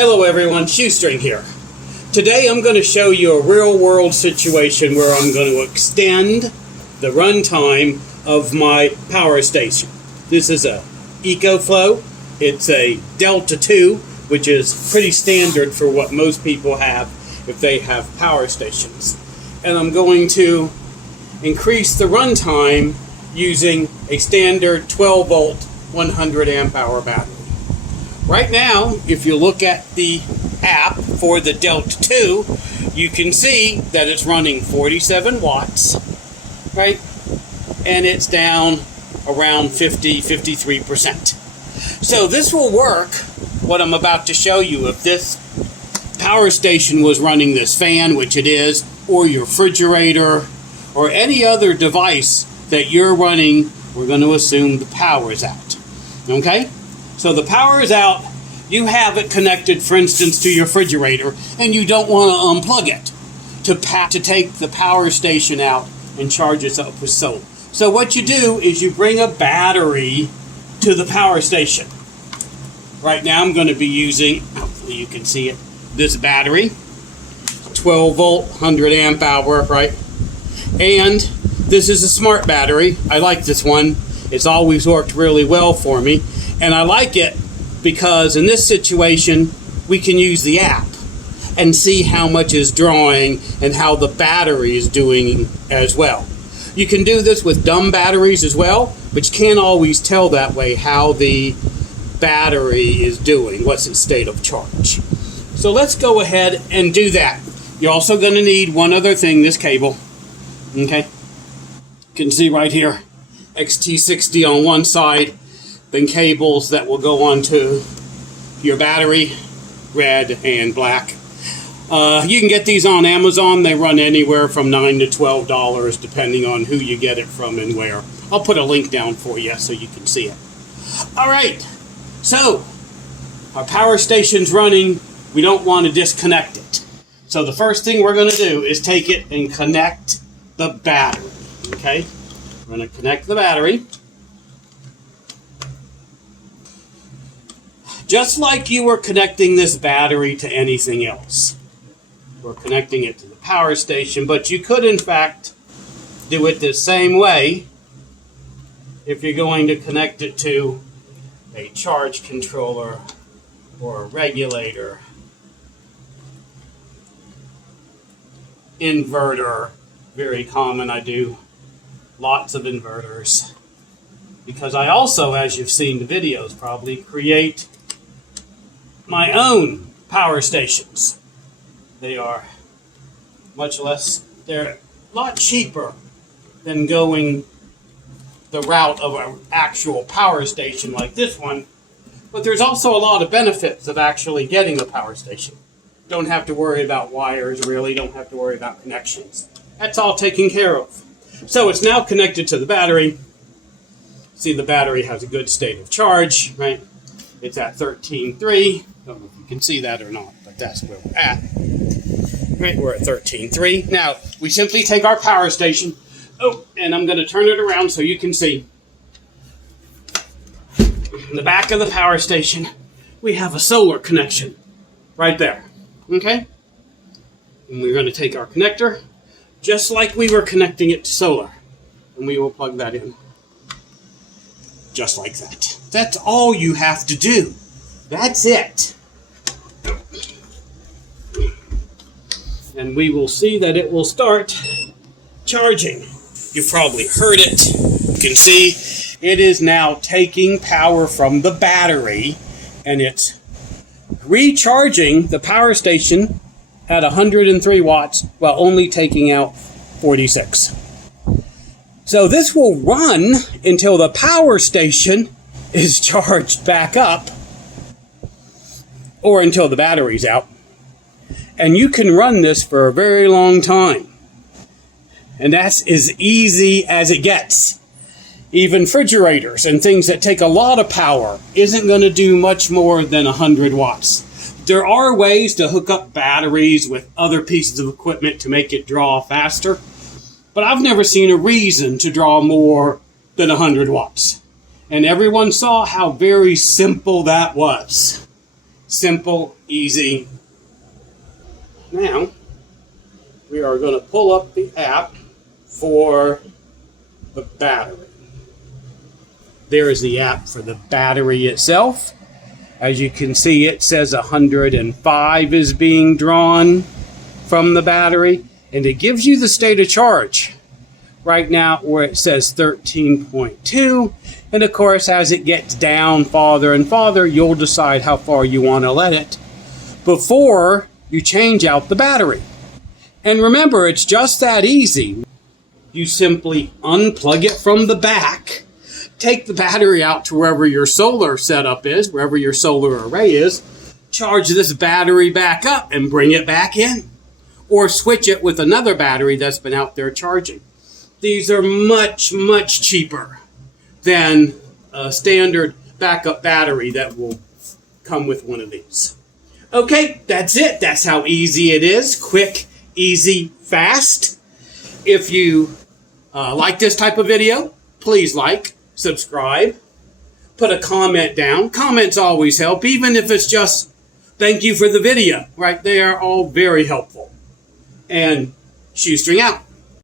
Hello everyone, Shoestring here. Today I'm going to show you a real-world situation where I'm going to extend the runtime of my power station. This is a Ecoflow. It's a Delta 2, which is pretty standard for what most people have if they have power stations. And I'm going to increase the runtime using a standard 12 volt 100 amp hour battery. Right now, if you look at the app for the Delta 2, you can see that it's running 47 watts, right? And it's down around 53%. So this will work, what I'm about to show you. If this power station was running this fan, which it is, or your refrigerator, or any other device that you're running, we're going to assume the power is out. Okay? So the power is out, you have it connected, for instance, to your refrigerator, and you don't want to unplug it to take the power station out and charge it up with solar. So what you do is you bring a battery to the power station. Right now I'm going to be using, hopefully you can see it, this battery, 12 volt, 100 amp hour, right? And this is a smart battery. I like this one. It's always worked really well for me. And I like it because in this situation, we can use the app and see how much is drawing and how the battery is doing as well. You can do this with dumb batteries as well, but you can't always tell that way how the battery is doing, what's its state of charge. So let's go ahead and do that. You're also going to need one other thing, this cable. Okay? You can see right here, XT60 on one side, then cables that will go onto your battery, red and black. You can get these on Amazon. They run anywhere from $9 to $12 depending on who you get it from and where. I'll put a link down for you so you can see it. Alright, so our power station's running. We don't want to disconnect it. So the first thing we're going to do is take it and connect the battery. Okay, we're going to connect the battery. Just like you were connecting this battery to anything else. We're connecting it to the power station, but you could in fact do it the same way if you're going to connect it to a charge controller or a regulator, inverter, very common. I do lots of inverters because I also, as you've seen the videos probably, create my own power stations. They are they're a lot cheaper than going the route of an actual power station like this one, but there's also a lot of benefits of actually getting a power station. Don't have to worry about wires, really, don't have to worry about connections. That's all taken care of. So it's now connected to the battery. See, the battery has a good state of charge, right? It's at 13.3. Don't know if you can see that or not, but that's where we're at. Right, we're at 13.3. Now, we simply take our power station. Oh, and I'm going to turn it around so you can see. In the back of the power station, we have a solar connection right there. Okay? And we're going to take our connector, just like we were connecting it to solar. And we will plug that in. Just like that. That's all you have to do. That's it. And we will see that it will start charging. You've probably heard it. You can see it is now taking power from the battery and it's recharging the power station at 103 watts while only taking out 46. So this will run until the power station is charged back up or until the battery's out. And you can run this for a very long time. And that's as easy as it gets. Even refrigerators and things that take a lot of power isn't going to do much more than 100 watts. There are ways to hook up batteries with other pieces of equipment to make it draw faster. But I've never seen a reason to draw more than 100 watts. And everyone saw how very simple that was. Simple, easy. Now, we are going to pull up the app for the battery. There is the app for the battery itself. As you can see, it says 105 is being drawn from the battery, and it gives you the state of charge. Right now, where it says 13.2, and of course, as it gets down farther and farther, you'll decide how far you want to let it before you change out the battery. And remember, it's just that easy. You simply unplug it from the back, take the battery out to wherever your solar setup is, wherever your solar array is, charge this battery back up and bring it back in. Or switch it with another battery that's been out there charging. These are much, much cheaper than a standard backup battery that will come with one of these. Okay, that's it. That's how easy it is. Quick, easy, fast. If you like this type of video, please like, subscribe, put a comment down. Comments always help, even if it's just thank you for the video, right? They are all very helpful. And shoestring out.